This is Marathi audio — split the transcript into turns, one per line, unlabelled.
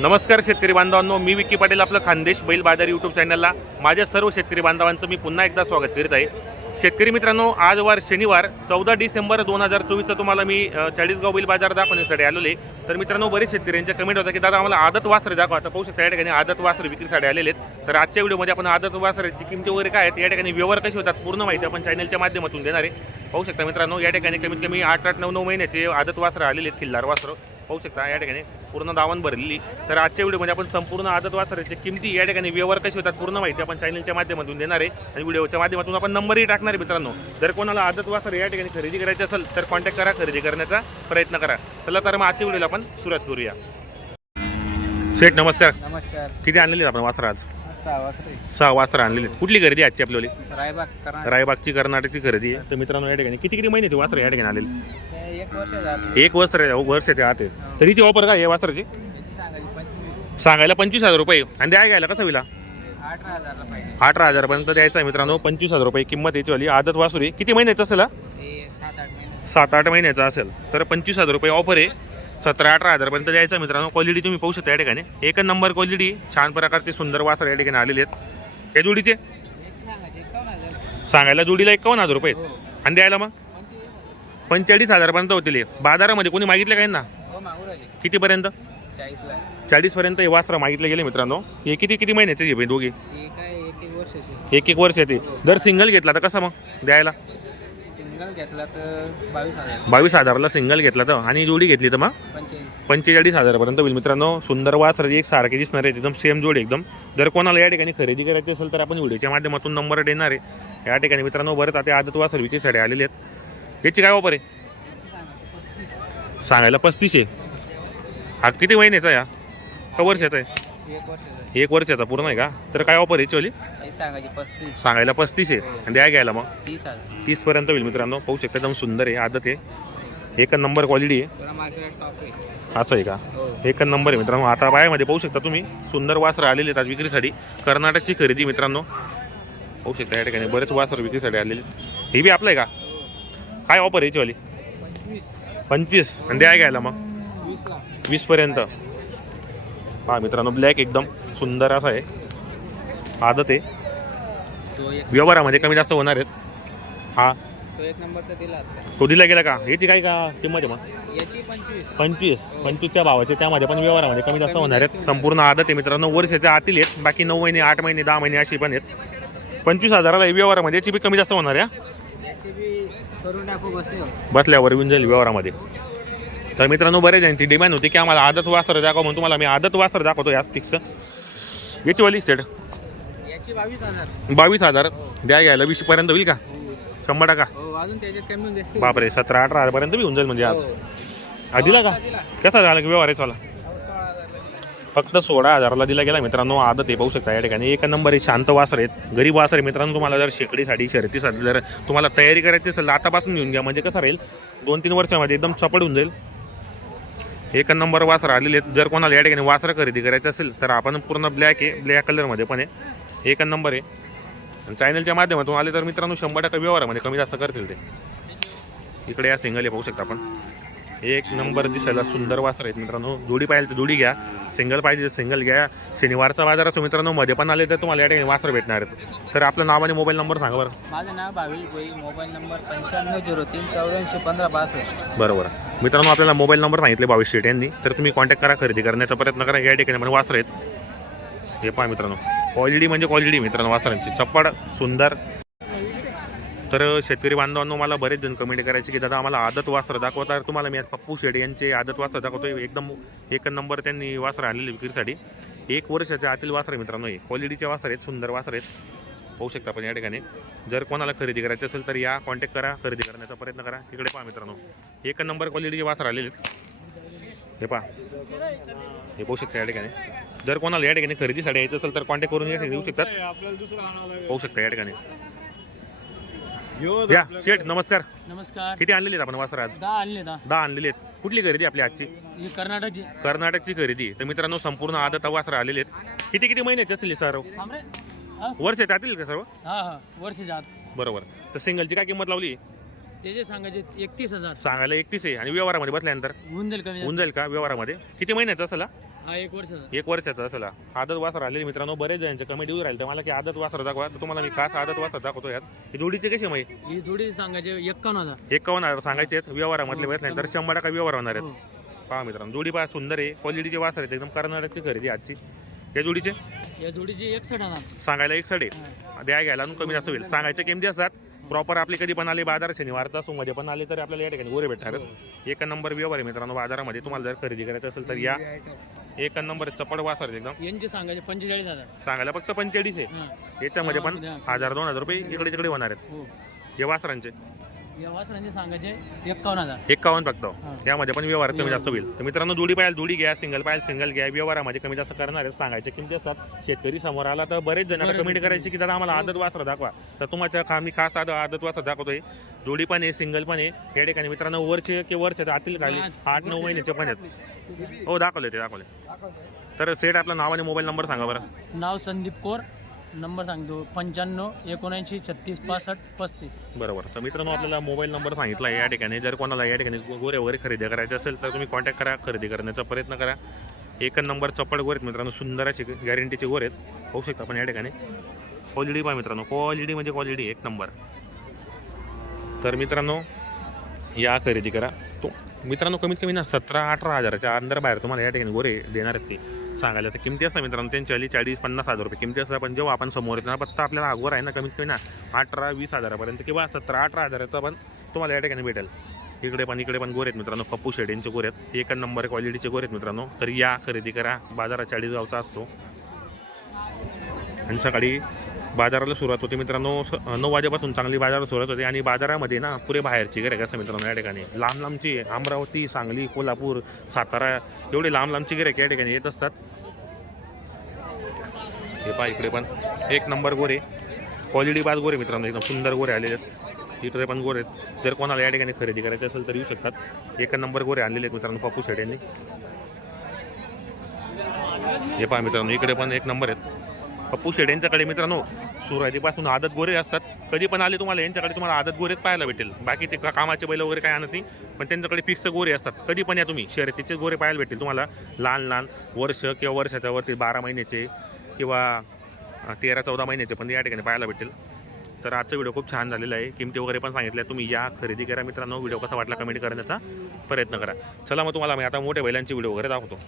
नमस्कार शेतकरी बांधवांनो मी विकी पाटील आपलं खानदेश बैल बाजार यूट्यूब चॅनलला माझ्या सर्व शेतकरी बांधवांचं मी पुन्हा एकदा स्वागत करीत आहे. शेतकरी मित्रांनो आज वार शनिवार चौदा डिसेंबर दोन हजार चोवीसचा तुम्हाला मी चाळीसगाव बैल बाजार दाखवण्यासाठी आलेले तर मित्रांनो बरेच शेतकऱ्यांच्या कमेंट होता की दादा आम्हाला आदत वास्त्र दाखवा. आता पाहू शकता या ठिकाणी आदत वासरे विक्रीसाठी आलेले आहेत. तर आजच्या व्हिडिओमध्ये आपण आदत वासराची किमती वगैरे काय आहेत या ठिकाणी व्यवहार कसे होतात पूर्ण माहिती आपण चॅनलच्या माध्यमातून देणार आहे. पाहू शकता मित्रांनो या ठिकाणी कमीत कमी आठ आठ नऊ नऊ महिन्याचे आदत वासरं आलेले आहेत खिल्लार वासरं. पाहू शकता या ठिकाणी पूर्ण दावण भरलेली. तर आजच्या व्हिडिओमध्ये आपण संपूर्ण आदत वासराची किमती या ठिकाणी व्यवहार कसे होतात पूर्ण माहिती आपण चॅनलच्या माध्यमातून देणार आहे. आणि व्हिडिओच्या माध्यमातून आपण नंबरही टाकणार आहे मित्रांनो. जर कोणाला आदत वासर या ठिकाणी खरेदी करायची असेल तर कॉन्टॅक्ट करा खरेदी करण्याचा प्रयत्न करा. चला तर मग आजच्या व्हिडिओला आपण सुरुवात करूया. शेठ नमस्कार.
नमस्कार.
किती आणलेली आहेत आपण वासर आज?
सहा
वासरं आणलेली कुठली खरेदी आजची आपल्याला
रायबाग
रायबागची कर्नाटकची खरेदी आहे. तर मित्रांनो या ठिकाणी किती किती महिन्याची वासर या ठिकाणी आलेली?
एक वर्ष झालं
एक वर्ष वर्षाच्या आत आहे तरीची ऑफर काय आहे वासराची? सांगायला पंचवीस हजार रुपये. आणि द्याय घ्यायला कसं विला
अठरा
हजारपर्यंत द्यायचं आहे मित्रांनो. पंचवीस हजार रुपये किंमत याची वाली. आदत वासुरी. किती महिन्याचं असेल हा?
हे सात आठ
महिन्याचा असेल. तर पंचवीस हजार रुपये ऑफर आहे. सतरा अठरा हजारपर्यंत द्यायचं मित्रांनो. क्वालिटी तुम्ही पाहू शकता या ठिकाणी. एक नंबर क्वालिटी छान प्रकारचे सुंदर वासर या ठिकाणी आलेले आहेत. या जोडीचे? सांगायला जोडीला एकावन्न हजार रुपये आहेत. आणि द्यायला मग? पंचेचाळीस हजारपर्यंत होतील हे. बाजारामध्ये कोणी मागितले काय ना
हो मागू राहिले
कितीपर्यंत?
चाळीसला.
चाळीसपर्यंत हे वासरं मागितले गेले मित्रांनो. हे किती किती महिन्याचे हे दोघे?
ही काय एक एक वर्षाची.
एक एक वर्षाचे. जर सिंगल घेतला तर कसा मग द्यायला?
सिंगल घेतला तर बावीस हजार.
बावीस हजारला सिंगल घेतला तर. आणि जोडी घेतली तर मग?
पंचेचाळीस.
पंचेचाळीस हजारपर्यंत होईल मित्रांनो. सुंदर वासर एक सारखे दिसणार आहे. एकदम सेम जोडी एकदम. जर कोणाला या ठिकाणी खरेदी करायची असेल तर आपण व्हिडिओच्या माध्यमातून नंबर देणार आहे. या ठिकाणी मित्रांनो बरेच आता आदत वासर विक्रीसाठी आलेले आहेत. याची काय ऑफर आहे? सांगायला पस्तीस आहे. हा किती महिन्याचा आहे हा? का वर्षाचा आहे?
एक वर्षाचा
पूर्ण आहे का? तर काय ऑफर आहे चोली
हे सांगायची पस्तीस.
सांगायला पस्तीस आहे. आणि द्या घ्यायला मग.
तीस हजार.
तीसपर्यंत होईल मित्रांनो. पाहू शकता एकदम सुंदर आहे आदत आहे. एक नंबर क्वालिटी आहे.
पुरा मार्केट टॉप आहे.
असं आहे का?
हो.
एक नंबर आहे मित्रांनो. आता बायामध्ये पाहू शकता तुम्ही सुंदर वासर आलेले आहेत आज विक्रीसाठी. कर्नाटकची खरेदी मित्रांनो. पाहू शकता या ठिकाणी बरेच वासर विक्रीसाठी आलेले आहेत. हे बी आपलं आहे का? काय ऑफर आहे याचीवाली
पंचवीस.
आणि द्या घ्यायला मग. वीसपर्यंत. हा मित्रांनो ब्लॅक एकदम सुंदर असा आहे. आदत आहे. व्यवहारामध्ये कमी जास्त होणार आहेत. हा.
तो दिला
गेला का? याची काय का किंमत आहे मग?
पंचवीस.
पंचवीस. पंचवीसच्या भावाचे त्यामध्ये पण व्यवहारामध्ये कमी जास्त होणार आहेत. संपूर्ण आदत आहे मित्रांनो. वर्षाच्या आतील आहेत. बाकी नऊ महिने आठ महिने दहा महिने अशी पण आहेत. पंचवीस हजाराला हे व्यवहारामध्ये याची बी कमी जास्त होणार आहे
हो.
बसल्यावर येऊन जाईल व्यवहारामध्ये. तर मित्रांनो बरेच यांची डिमांड होती की आम्हाला आदत वासर दाखवा म्हणून तुम्हाला मी आदत वासर दाखवतो याच फिक्स याची वाली सेट
याची बावीस हजार.
बावीस हजार. द्या घ्यायला. वीसपर्यंत होईल का? शंभर टका
हो
बापरे सतरा अठरा हजारपर्यंत बी होऊन जाईल म्हणजे आज.
हो.
हा, दिला का. कसा झाला की व्यवहार आहे चला
हो,
फक्त सोळा हजाराला दिला गेला. मित्रांनो आदत आहे पाहू शकता या ठिकाणी. एक नंबर आहे शांत वासर आहेत गरीब वासर आहे मित्रांनो तुम्हाला जर शेकडीसाठी शर्तीसाठी जर तुम्हाला तयारी करायची असेल आतापासून घेऊन घ्या. म्हणजे कसं राहील दोन तीन वर्षामध्ये एकदम चपड होऊन जाईल. एक नंबर वासर आलेले आहेत. जर कोणाला या ठिकाणी वासरं खरेदी करायचं असेल तर आपण पूर्ण ब्लॅक आहे ब्लॅक कलरमध्ये पण आहे. एक नंबर आहे. आणि चॅनलच्या माध्यमातून आले तर मित्रांनो शंभर टक्के व्यवहारामध्ये कमी जास्त करतील ते. इकडे या सिंगल आहे पाहू शकता आपण. एक नंबर दिसायला सुंदर वासर आहेत मित्रांनो. जोडी पाहिजे तर जोडी घ्या. सिंगल पाहिजे तर सिंगल घ्या. शनिवारचा बाजार असतो मित्रांनो मध्ये पण आले तर तुम्हाला या ठिकाणी वासर भेटणार आहेत. तर आपलं नाव आणि मोबाईल नंबर सांगा बरं.
माझं नाव भाविल भोई मोबाईल नंबर पंच्याण्णव झिरो तीन चौऱ्याऐंशी पंधरा बासष्ट.
बरोबर. मित्रांनो आपल्याला मोबाईल नंबर सांगितले बावीस शेट यांनी. तर तुम्ही कॉन्टॅक्ट करा खरेदी करण्याचा प्रयत्न करा. या ठिकाणी पण वासर आहेत. हे पहा मित्रांनो. क्वालिटी म्हणजे क्वालिटी मित्रांनो वासरांची. चप्पड सुंदर. तर शेतकरी बांधवांनो मला बरेच जण कमेंट करायचे की दादा आम्हाला आदत वासर दाखवता. तर तुम्हाला मी आज पप्पू शेड यांचे आदत वासर दाखवतो एकदम एक नंबर त्यांनी वासर आणलेली विक्रीसाठी. एक वर्षाच्या आतील वासर आहे मित्रांनो हे. क्वालिटीचे वासर आहेत सुंदर वासर आहेत. पाहू शकता आपण या ठिकाणी. जर कोणाला खरेदी करायची असेल तर या कॉन्टॅक्ट करा. खरेदी करण्याचा प्रयत्न करा. इकडे पहा मित्रांनो. एक नंबर क्वालिटीचे वासर आलेले आहेत. हे पहा. हे पाहू शकता या ठिकाणी. जर कोणाला या ठिकाणी खरेदीसाठी यायचं असेल तर कॉन्टॅक्ट करून येऊ शकतात. पाहू शकता या ठिकाणी. या शेठ नमस्कार.
नमस्कार.
किती आणलेले आहेत आपण वासर आज
दहा आणले दहा
दहा आणलेले आहेत. कुठली खरेदी आपली आजची?
ही कर्नाटकची.
कर्नाटकची खरेदी. तर मित्रांनो संपूर्ण आदत वासर आलेले आहेत. किती किती महिन्याचे असतील सर्व
थांब रे. हा?
वर्ष जातील का सर्व?
हा हा. वर्षाच्या आत.
बरोबर. तर सिंगलची काय किंमत लावली?
त्याचे सांगायचे एकतीस हजार.
सांगायला एकतीस आहे. आणि व्यवहारामध्ये बसल्यानंतर?
होऊन जाईल कमी
होऊन जाईल का? व्यवहारामध्ये. किती महिन्याचं असेल हा?
हा एक वर्षाचा.
एक वर्षाचा असेल हा. आदत वासर आलेले मित्रांनो बरेच जणांचे कमेंट येऊ राहिले. तर मला की आदत वासर दाखवा. तर तुम्हाला मी खास आदत वासर दाखवतो यात. ही जोडीचे कशी माहिती
ही जोडी सांगायचे एक्कावन्न हजार.
एकावन्न हजार सांगायचे आहेत. व्यवहारामधले
हो,
बसले तर शंभर टक्का व्यवहार होणार आहेत.
हो.
पहा मित्रांनो जोडी पहा सुंदर आहे. क्वालिटीचे वासर आहेत. एकदम कर्नाटकची खरेदी आजची. या जोडीचे?
या जोडीची एकसठ हजार.
सांगायला एक सडे. द्या घ्यायला कमी जास्त होईल. सांगायचे किमती असतात? प्रॉपर आपले कधी पण आले बाजार शनिवारचा सोमवारी पण आले तर आपल्याला या ठिकाणी गोरे भेटणार. एक नंबर व्यवहार आहे मित्रांनो बाजारामध्ये तुम्हाला जर खरेदी करायचं असेल तर या. एक नंबर चपड वासर एकदम.
यांचे सांगायचे पंचेचाळीस हजार.
सांगायला फक्त पंचेचाळीस आहे. याच्यामध्ये पण हजार दोन हजार रुपये इकडे तिकडे होणार आहेत.
हो.
हे वासरांचे.
सांगायचे हजार.
एकावन्न फक्त.
हा.
यामध्ये पण व्यवहार कमी जास्त होईल. तर मित्रांनो जोडी पाहिजे जोडी घ्या सिंगल पाहिजे सिंगल घ्या. व्यवहारामध्ये कमी जास्त करणार आहेत. सांगायचे किमती असतात. शेतकरी समोर आला तर बरेच जण आता कमेंट करायची की दादा आम्हाला आदत वासर दाखवा. तर तुमच्या मी खास आद आदत वासर दाखवतोय. जोडी पण आहे सिंगल पण आहे. या ठिकाणी मित्रांनो वर्ष किंवा वर्ष आतील खाली आठ नऊ महिन्याचे पण आहेत. हो दाखवले ते दाखवले. तर सेट आपलं नाव आणि मोबाईल नंबर सांगा बरं.
नाव संदीप कोर. नंबर सांगतो पंच्याण्णव एकोणऐंशी छत्तीस पासष्ट पस्तीस.
बरोबर. तर मित्रांनो आपल्याला मोबाईल नंबर सांगितला आहे या ठिकाणी. जर कोणाला या ठिकाणी गोरे वगैरे खरेदी करायचे असेल तर तुम्ही कॉन्टॅक्ट करा खरेदी करण्याचा प्रयत्न करा. एक नंबर चप्पड गोरे आहेत मित्रांनो सुंदराची गॅरंटीचे गोरे आहेत. होऊ शकता आपण या ठिकाणी. क्वालिटी पहा मित्रांनो. क्वालिटी म्हणजे क्वालिटी एक नंबर. तर मित्रांनो या खरेदी करा. तो मित्रांनो कमीत कमी ना सतरा अठरा हजाराच्या अंदर बाहेर तुम्हाला या ठिकाणी गोरे देणार आहेत ते. सांगायला तर किमती असतात मित्रांनो त्यांची अली चाळीस पन्नास हजार रुपये. किमती असतात पण जेव्हा आपण समोर येतो ना पत्ता आपल्याला अगोदर आहे ना कमीत कमी ना अठरा वीस हजारापर्यंत किंवा सतरा अठरा हजाराचा पण तुम्हाला या ठिकाणी भेटेल. इकडे पण इकडे पण गोरे आहेत मित्रांनो पप्पू शेडेंचे गोरे आहेत. एक नंबर क्वालिटीचे गोरे आहेत मित्रांनो. तर या खरेदी करा बाजारात चाळीस गावचा असतो. आणि सकाळी बाजाराला सुरुवात होते. मित्रांनो स- नऊ वाजेपासून चांगली बाजाराला सुरुवात होते आणि बाजारामध्ये ना पुरे बाहेरची गिरायक असं मित्रांनो या ठिकाणी. लांब लांबची अमरावती सांगली कोल्हापूर सातारा एवढे लांब लांबची गिरायक या ठिकाणी येत असतात. हे पहा इकडे पण. एक नंबर गोरे. क्वालिटी बाज गोरे मित्रांनो एकदम सुंदर गोरे आलेले आहेत. इकडे पण गोरे आहेत. जर कोणाला या ठिकाणी खरेदी करायची असेल तर येऊ शकतात. एक नंबर गोरे आणलेले आहेत मित्रांनो पप्पू शेट यांनी हे पहा मित्रांनो इकडे पण एक नंबर आहेत. पप्पू शेड यांच्याकडे मित्रांनो सुरुवातीपासून आदत गोरे असतात. कधी पण आले तुम्हाला यांच्याकडे तुम्हाला आदत गोरेच पाहायला भेटेल. बाकी ते का- कामाचे बैल वगैरे काय आणत नाही पण त्यांच्याकडे फिक्स गोरे असतात. कधी पण या तुम्ही शर्यतीचे गोरे पाहायला भेटेल तुम्हाला. लहान लहान वर्ष किंवा वर्षाच्या वरती बारा महिन्याचे किंवा तेरा चौदा महिन्याचे पण या ठिकाणी पाहायला भेटेल. तर आजचा व्हिडिओ खूप छान झालेला आहे. किमती वगैरे पण सांगितल्या तुम्ही. या खरेदी करा मित्रांनो. व्हिडिओ कसा वाटला कमेंट करण्याचा प्रयत्न करा. चला मग तुम्हाला मी आता मोठ्या बैलांचे व्हिडिओ वगैरे दाखवतो.